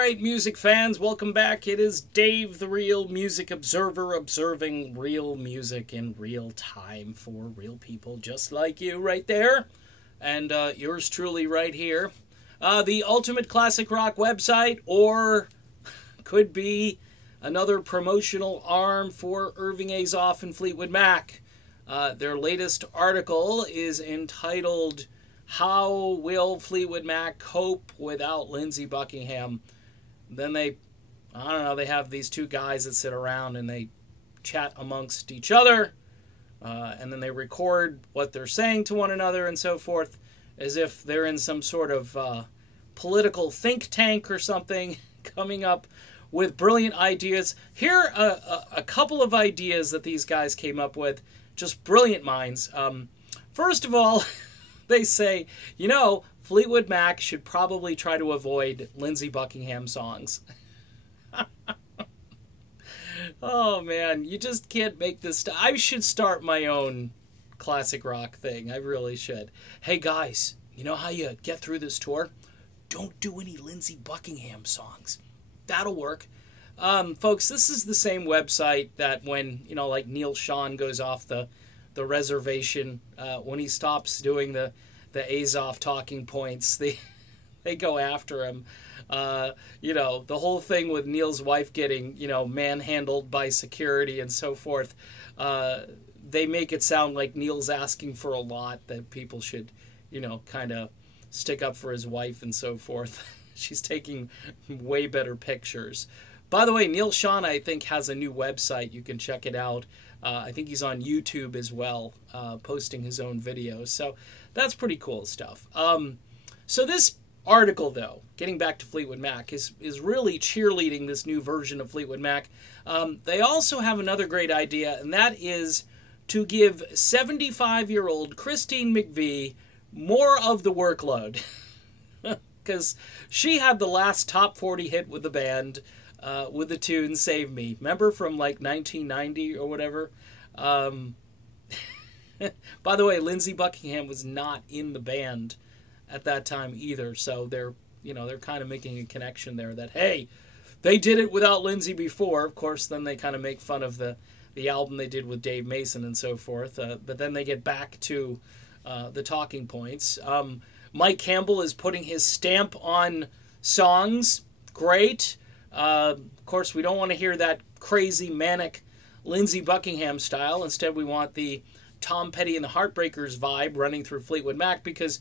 right, music fans, welcome back. It is Dave, the Real Music Observer, observing real music in real time for real people just like you right there. And yours truly right here. The Ultimate Classic Rock website, or could be another promotional arm for Irving Azoff and Fleetwood Mac. Their latest article is entitled, "How Will Fleetwood Mac Cope Without Lindsey Buckingham?" Then they have these two guys that sit around and they chat amongst each other, and then they record what they're saying to one another and so forth, as if they're in some sort of political think tank or something, coming up with brilliant ideas. Here are a couple of ideas that these guys came up with, just brilliant minds. First of all, they say, Fleetwood Mac should probably try to avoid Lindsey Buckingham songs. Oh, man, you just can't make this stuff. I should start my own classic rock thing. I really should. Hey, guys, you know how you get through this tour? Don't do any Lindsey Buckingham songs. That'll work. Folks, this is the same website that when, like Neil Schon goes off the reservation, when he stops doing the Azoff talking points, they go after him. The whole thing with Neil's wife getting, manhandled by security and so forth, they make it sound like Neil's asking for a lot, that people should, kind of stick up for his wife and so forth. She's taking way better pictures. By the way, Neil Schon, I think, has a new website. You can check it out. I think he's on YouTube as well, posting his own videos. So that's pretty cool stuff. So this article, though, getting back to Fleetwood Mac, is really cheerleading this new version of Fleetwood Mac. They also have another great idea, and that is to give 75-year-old Christine McVie more of the workload. Because she had the last top 40 hit with the band, with the tune Save Me. Remember, from like 1990 or whatever? By the way, Lindsey Buckingham was not in the band at that time either, so they're kind of making a connection there that, hey, they did it without Lindsey before. Of course, then they kind of make fun of the album they did with Dave Mason and so forth, but then they get back to the talking points. Mike Campbell is putting his stamp on songs. Great. Of course, we don't want to hear that crazy, manic Lindsey Buckingham style. Instead, we want the Tom Petty and the Heartbreakers vibe running through Fleetwood Mac, because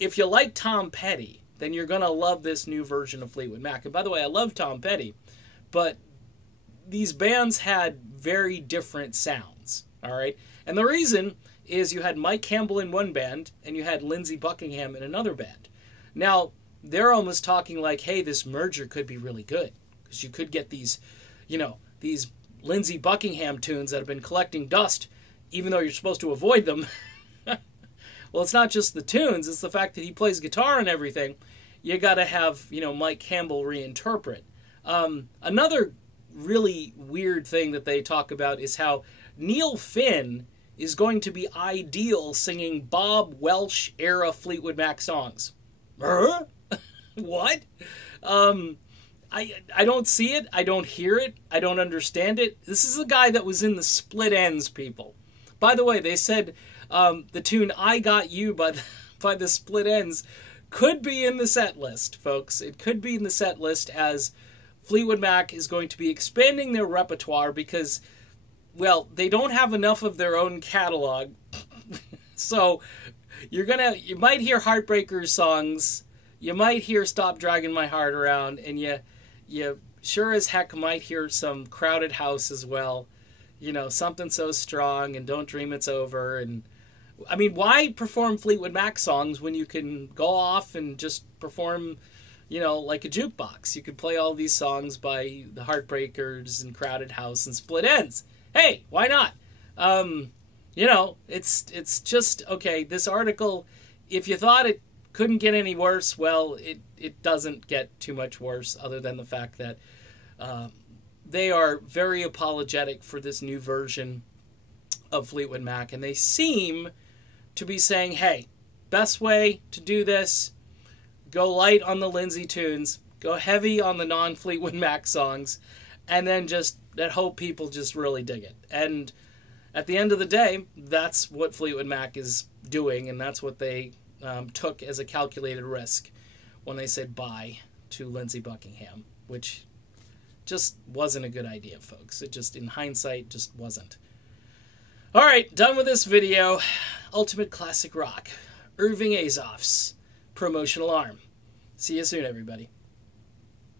if you like Tom Petty, then you're going to love this new version of Fleetwood Mac. And by the way, I love Tom Petty, but these bands had very different sounds, all right? And the reason is you had Mike Campbell in one band and you had Lindsey Buckingham in another band. Now, they're almost talking like, hey, this merger could be really good, because you could get these, these Lindsey Buckingham tunes that have been collecting dust, even though you're supposed to avoid them. Well, it's not just the tunes, it's the fact that he plays guitar and everything. You got to have, Mike Campbell reinterpret. Another really weird thing that they talk about is how Neil Finn is going to be ideal singing Bob Welch-era Fleetwood Mac songs. What? I don't see it. I don't hear it. I don't understand it. This is the guy that was in the Split Enz, people. By the way, they said the tune I Got You by the Split Enz could be in the set list, folks. It could be in the set list, as Fleetwood Mac is going to be expanding their repertoire because, well, they don't have enough of their own catalog. So you might hear Heartbreakers songs, you might hear Stop Dragging My Heart Around, and you sure as heck might hear some Crowded House as well. Something So Strong and Don't Dream It's Over. And I mean, why perform Fleetwood Mac songs when you can go off and just perform, like a jukebox? You could play all these songs by the Heartbreakers and Crowded House and Split Enz. Hey, why not? It's just, okay, this article, if you thought it couldn't get any worse, well, it doesn't get too much worse, other than the fact that they are very apologetic for this new version of Fleetwood Mac, and they seem to be saying, hey, best way to do this, go light on the Lindsey tunes, go heavy on the non-Fleetwood Mac songs, and then just hope people just really dig it. And at the end of the day, that's what Fleetwood Mac is doing, and that's what they took as a calculated risk when they said bye to Lindsey Buckingham, which just wasn't a good idea, folks. It just, in hindsight, just wasn't. All right, done with this video. Ultimate Classic Rock, Irving Azoff's promotional arm. See you soon, everybody.